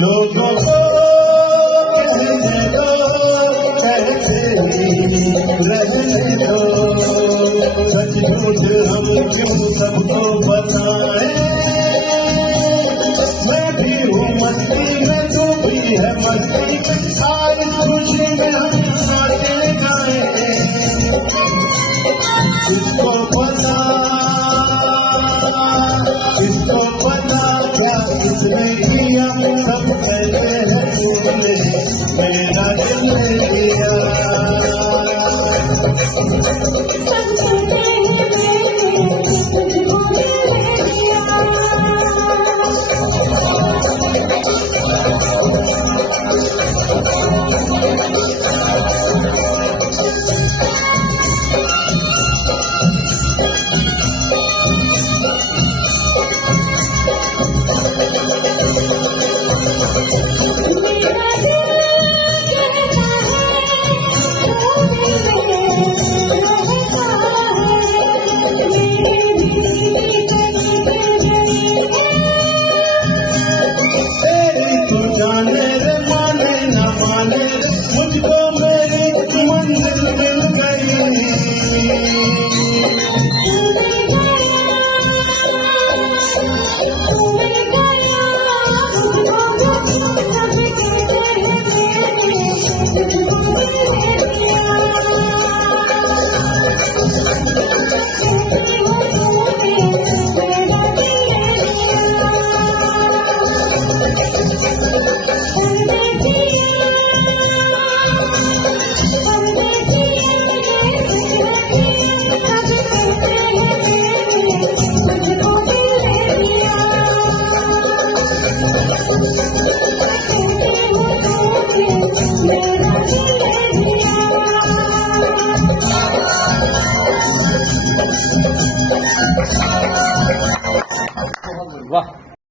लोगों को कहने दो, कहते ही रहने दो, सच झूठ हम क्यों सबको बताएं। मैं भी हूँ मस्ती में, तू भी है मस्ती में, आज खुशी में हम नाचे गाएंगे। किसको पता क्या किसने किया, सब कहते हैं तुमने मेरा दिल दिया। जाने रे माने न माने, मुझको मेरी मंजिल मिल गई। वाह।